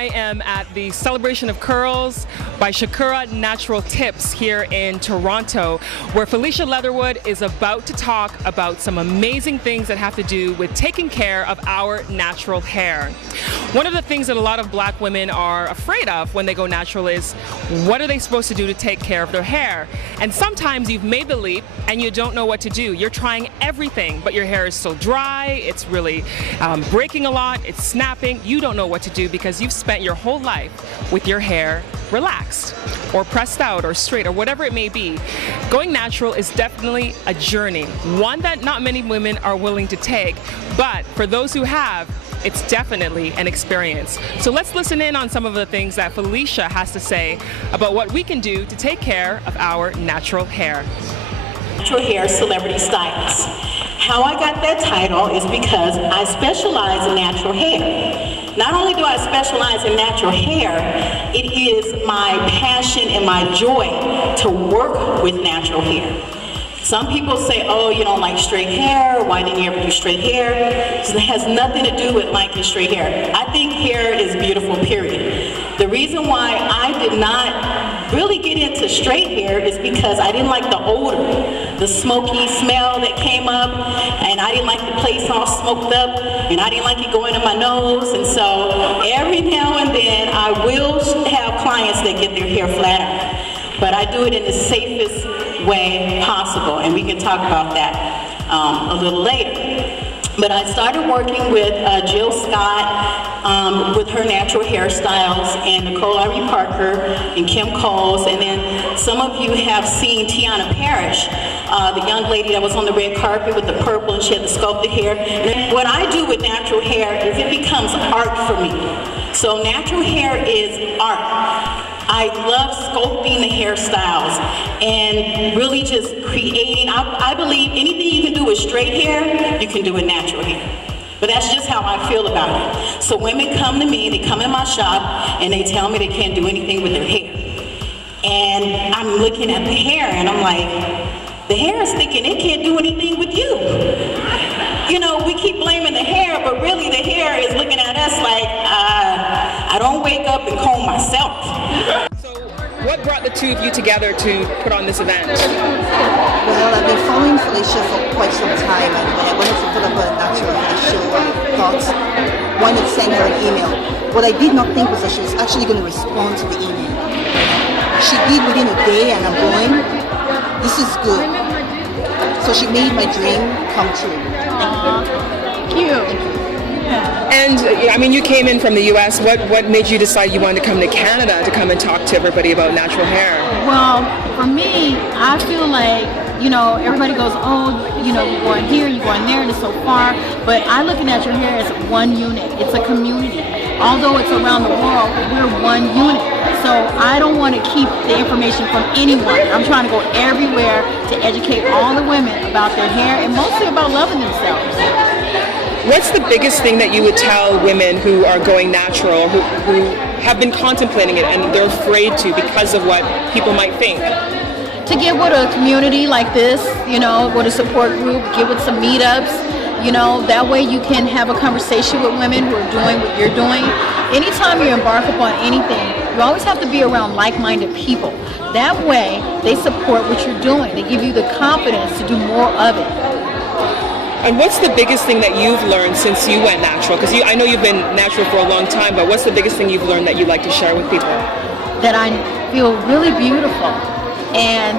I am at the Celebration of Curls by Shakara Natural Tips here in Toronto, where Felicia Leatherwood is about to talk about some amazing things that have to do with taking care of our natural hair. One of the things that a lot of black women are afraid of when they go natural is, what are they supposed to do to take care of their hair? And sometimes you've made the leap and you don't know what to do. You're trying everything, but your hair is so dry, it's really breaking a lot, it's snapping. You don't know what to do because you've spent your whole life with your hair relaxed or pressed out or straight or whatever it may be. Going natural is definitely a journey, one that not many women are willing to take, but for those who have, it's definitely an experience. So let's listen in on some of the things that Felicia has to say about what we can do to take care of our natural hair. Natural hair celebrity stylist. How I got that title is because I specialize in natural hair. Not only do I specialize in natural hair, it is my passion and my joy to work with natural hair. Some people say, oh, you don't like straight hair, why didn't you ever do straight hair? So it has nothing to do with liking straight hair. I think hair is beautiful, period. The reason why I did not really get into straight hair is because I didn't like the odor, the smoky smell that came up, and I didn't like the place all smoked up, and I didn't like it going in my nose, and so every now and then I will have clients that get their hair flat, but I do it in the safest way possible, and we can talk about that a little later. But I started working with Jill Scott with her natural hairstyles, and Nicole Irene Parker and Kim Coles, and then some of you have seen Tiana Parrish, the young lady that was on the red carpet with the purple and she had the sculpted hair. And what I do with natural hair is it becomes art for me. So natural hair is art. I love sculpting the hairstyles and really just creating. I believe anything you can do with straight hair, you can do with natural hair. But that's just how I feel about it. So women come to me, they come in my shop, and they tell me they can't do anything with their hair. And I'm looking at the hair, and I'm like, the hair is thinking it can't do anything with you. You know, we keep blaming the hair, but really the hair is looking at us like, I don't wake up and comb myself. So what brought the two of you together to put on this event? Well, I've been following Felicia for quite some time, and when I wanted to put up a natural hair show, I thought, why not send her an email? What I did not think was that she was actually going to respond to the email. She did within a day, and I'm going, this is good. So she made my dream come true. Thank you. And I mean, you came in from the U.S. What made you decide you wanted to come to Canada to come and talk to everybody about natural hair? Well, for me, I feel like, you know, everybody goes, oh, you know, you're going here, you're going there, and it's so far. But I look at natural hair as one unit. It's a community. Although it's around the world, we're one unit. So I don't want to keep the information from anyone. I'm trying to go everywhere to educate all the women about their hair and mostly about loving themselves. What's the biggest thing that you would tell women who are going natural, who have been contemplating it and they're afraid to because of what people might think? To get with a community like this, you know, with a support group, get with some meetups, you know, that way you can have a conversation with women who are doing what you're doing. Anytime you embark upon anything, you always have to be around like-minded people. That way, they support what you're doing. They give you the confidence to do more of it. And what's the biggest thing that you've learned since you went natural? Because I know you've been natural for a long time, but what's the biggest thing you've learned that you'd like to share with people? That I feel really beautiful. And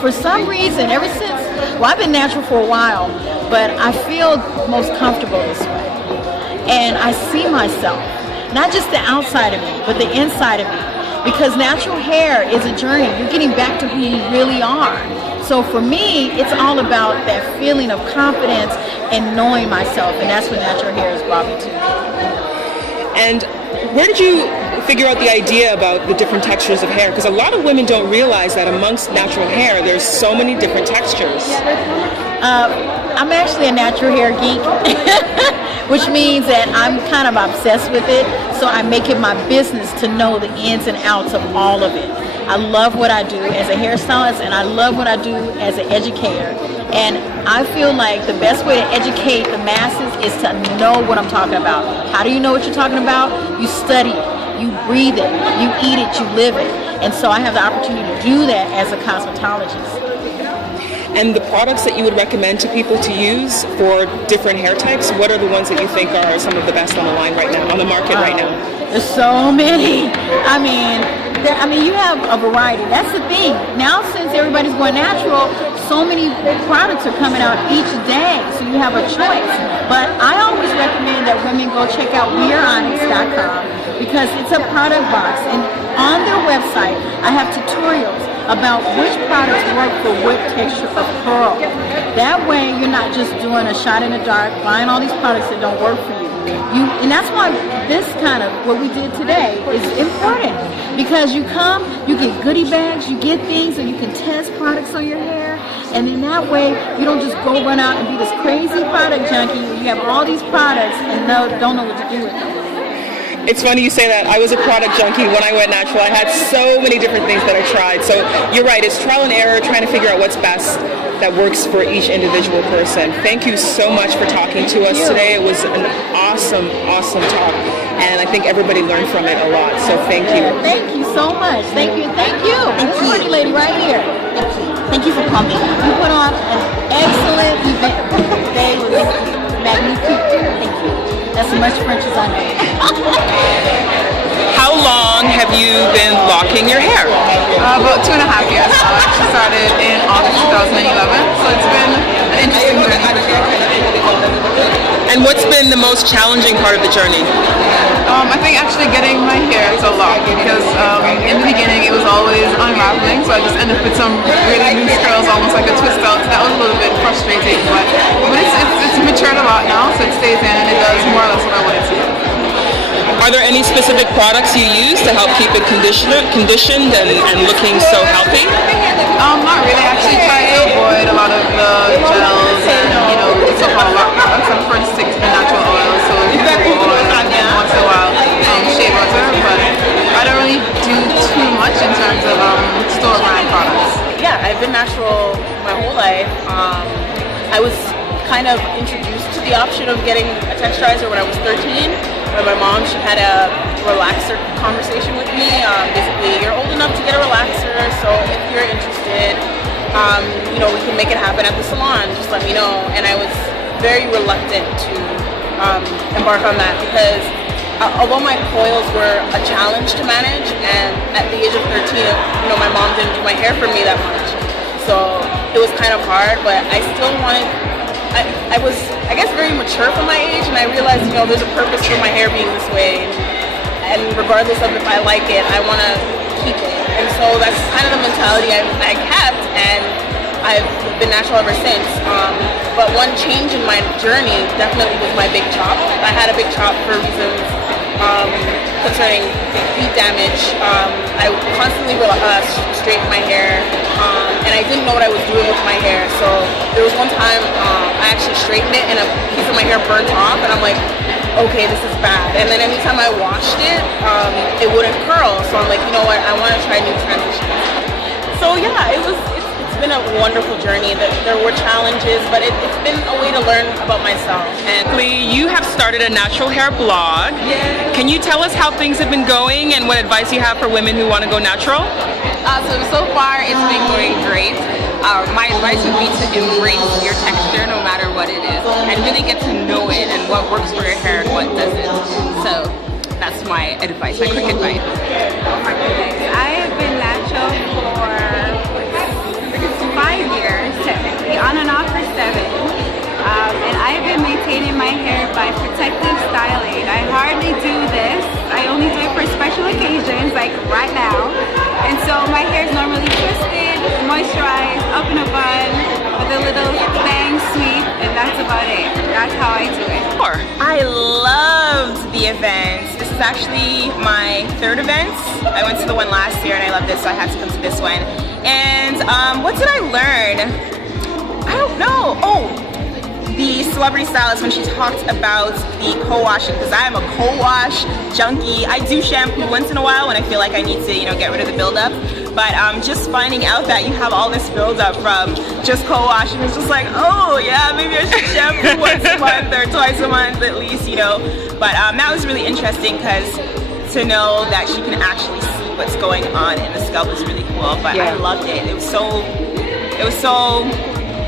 for some reason, ever since, well, I've been natural for a while, but I feel most comfortable this way. And I see myself, not just the outside of me, but the inside of me. Because natural hair is a journey. You're getting back to who you really are. So for me, it's all about that feeling of confidence and knowing myself, and that's what natural hair has brought me to. And where did you figure out the idea about the different textures of hair? Because a lot of women don't realize that amongst natural hair, there's so many different textures. I'm actually a natural hair geek, which means that I'm kind of obsessed with it, so I make it my business to know the ins and outs of all of it. I love what I do as a hairstylist, and I love what I do as an educator. And I feel like the best way to educate the masses is to know what I'm talking about. How do you know what you're talking about? You study it, you breathe it, you eat it, you live it. And so I have the opportunity to do that as a cosmetologist. And the products that you would recommend to people to use for different hair types, what are the ones that you think are some of the best on the line right now, on the market right now? There's so many. I mean, you have a variety. That's the thing. Now, since everybody's going natural, so many products are coming out each day, so you have a choice. But I always recommend that women go check out weareonyx.com because it's a product box, and on their website, I have tutorials about which products work for what texture of curl. That way, you're not just doing a shot in the dark, buying all these products that don't work for you. And that's why this kind of, what we did today, is important. Because you come, you get goodie bags, you get things, and you can test products on your hair. And then that way, you don't just go run out and be this crazy product junkie. You have all these products and don't know what to do with them. It's funny you say that. I was a product junkie when I went natural. I had so many different things that I tried. So you're right, it's trial and error, trying to figure out what's best that works for each individual person. Thank you so much for talking to us today. It was an awesome, awesome talk. And I think everybody learned from it a lot. So thank you. Thank you so much. Thank you. Thank you. This pretty lady right here. Thank you for coming. You put on an excellent event. Today was magnifique. Thank you. That's as much French as I know. How long have you been locking your hair? About 2.5 years now. I actually started in August 2011, so it's been an interesting journey. And what's been the most challenging part of the journey? I think actually getting my hair to lock, because in the beginning it was always unraveling, so I just ended up with some really loose curls, almost like a twist out. So that was a little bit frustrating, but it's matured a lot now, so it stays in and it does more or less what I want it to do. Are there any specific products you use to help keep it conditioned and looking so healthy? Not really. I actually try to avoid a lot of the gels and, so-called rock products. I prefer to stick to the natural oils, so oil and once in a while shea butter, but I don't really do too much in terms of store brand products. Yeah, I've been natural my whole life. I was kind of introduced to the option of getting a texturizer when I was 13. When my mom, she had a relaxer conversation with me. Basically, you're old enough to get a relaxer, so if you're interested, we can make it happen at the salon. Just let me know. And I was very reluctant to embark on that because although my coils were a challenge to manage, and at the age of 13, my mom didn't do my hair for me that much, so it was kind of hard. But I still wanted. I was, I guess, very mature for my age, and I realized, there's a purpose for my hair being this way, and regardless of if I like it, I want to keep it. And so that's kind of the mentality I kept, and I've been natural ever since. But one change in my journey definitely was my big chop. I had a big chop for reasons concerning heat damage. I constantly straightened my hair, and I didn't know what I was doing with my hair. So there was one time I actually straightened it and a piece of my hair burnt off, and I'm like, okay, this is bad. And then anytime I washed it, it wouldn't curl. So I'm like, you know what, I want to try new transitions. So yeah, it's been a wonderful journey. There were challenges, but it's been a way to learn about myself. And You have started a natural hair blog. yeah. Can you tell us how things have been going and what advice you have for women who want to go natural? So far it's been going great. My advice would be to embrace your texture no matter what it is, and really get to know it and what works for your hair and what doesn't. So that's my advice, my quick advice. I have been natural for 5 years, technically, on and off for 7. And I've been maintaining my hair by protective styling. I hardly do this. I only do it for special occasions, like right now. And so my hair is normally twisted, moisturized, up in a bun, with a little bang sweep, and that's about it. That's how I do it. I loved the event. This is actually my 3rd event. I went to the one last year and I loved it, so I had to come to this one. And what did I learn? I don't know. The celebrity stylist, when she talked about the co-washing, because I am a co-wash junkie. I do shampoo once in a while when I feel like I need to, get rid of the buildup. but just finding out that you have all this buildup from just co-washing is just like, oh yeah, maybe I should shampoo once a month or twice a month at least, you know. But that was really interesting because to know that she can actually see what's going on in the scalp is really cool. But I loved it. It was so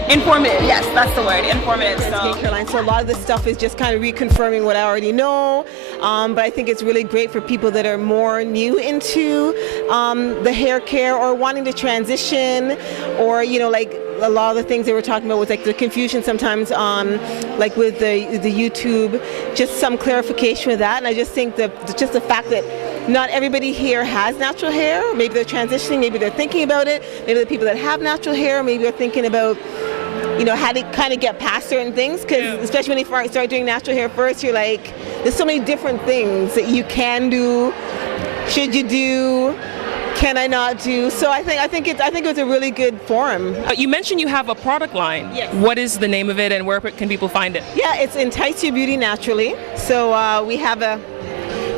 informative. Yes, that's the word, informative. That's great, Caroline. So a lot of this stuff is just kind of reconfirming what I already know. But I think it's really great for people that are more new into the hair care or wanting to transition, or like a lot of the things they were talking about was like the confusion sometimes like with the YouTube, just some clarification with that. And I just think that just the fact that not everybody here has natural hair. Maybe they're transitioning, maybe they're thinking about it. Maybe the people that have natural hair, maybe they're thinking about how to kind of get past certain things, because especially when you start doing natural hair first, you're like, there's so many different things that you can do, should you do, can I not do? So I think it's a really good forum. You mentioned you have a product line. Yes. What is the name of it and where can people find it? Yeah, it's Entice Your Beauty Naturally. So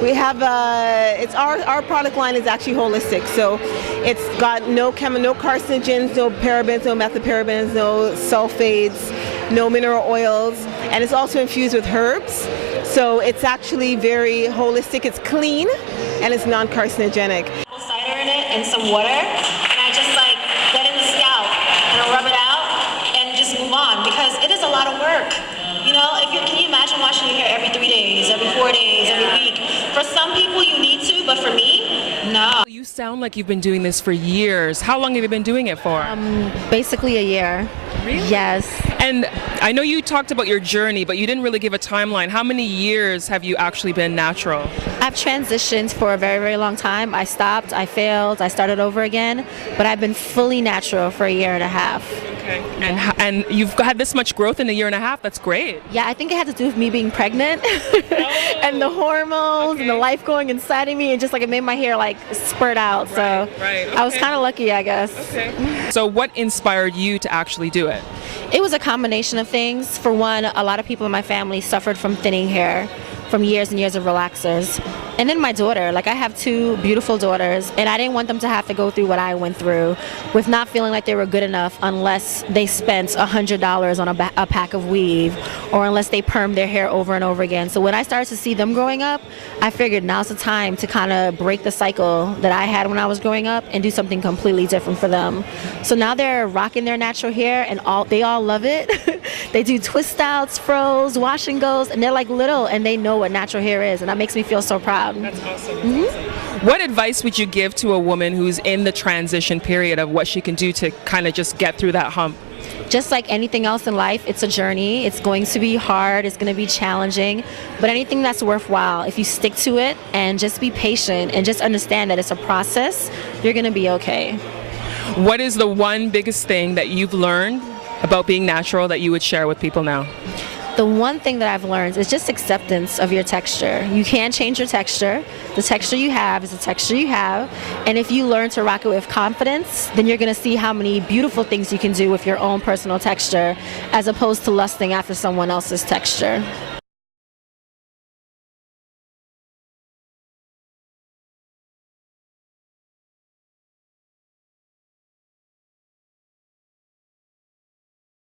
it's our product line is actually holistic. So it's got no carcinogens, no parabens, no methylparabens, no sulfates, no mineral oils, and it's also infused with herbs. So it's actually very holistic. It's clean and it's non-carcinogenic. Cider in it and some water, and I just like get in the scalp and rub it out and just move on, because it is a lot of work. Can you imagine washing your hair every 3 days, every 4 days, every week? For some people you need to, but for me, no. You sound like you've been doing this for years. How long have you been doing it for? Basically a year. Really? Yes. And I know you talked about your journey, but you didn't really give a timeline. How many years have you actually been natural? I've transitioned for a very, very long time. I stopped, I failed, I started over again, but I've been fully natural for a year and a half. Okay. And you've had this much growth in a year and a half? That's great. Yeah, I think it had to do with me being pregnant and the hormones and the life going inside of me, and just like it made my hair like spurt out. So Okay. I was kind of lucky, I guess. Okay. So what inspired you to actually do it? It was a combination of things. For one, a lot of people in my family suffered from thinning hair from years and years of relaxers. And then my daughter, like I have two beautiful daughters, and I didn't want them to have to go through what I went through with not feeling like they were good enough unless they spent $100 on a pack of weave, or unless they permed their hair over and over again. So when I started to see them growing up, I figured now's the time to kind of break the cycle that I had when I was growing up and do something completely different for them. So now they're rocking their natural hair, and they all love it. They do twist outs, froze, wash and goes, and they're like little, and they know what natural hair is, and that makes me feel so proud. That's awesome. What advice would you give to a woman who's in the transition period of what she can do to kind of just get through that hump? Just like anything else in life, it's a journey. It's going to be hard. It's going to be challenging. But anything that's worthwhile, if you stick to it and just be patient and just understand that it's a process, you're going to be okay. What is the one biggest thing that you've learned about being natural that you would share with people now? The one thing that I've learned is just acceptance of your texture. You can't change your texture. The texture you have is the texture you have. And if you learn to rock it with confidence, then you're going to see how many beautiful things you can do with your own personal texture, as opposed to lusting after someone else's texture.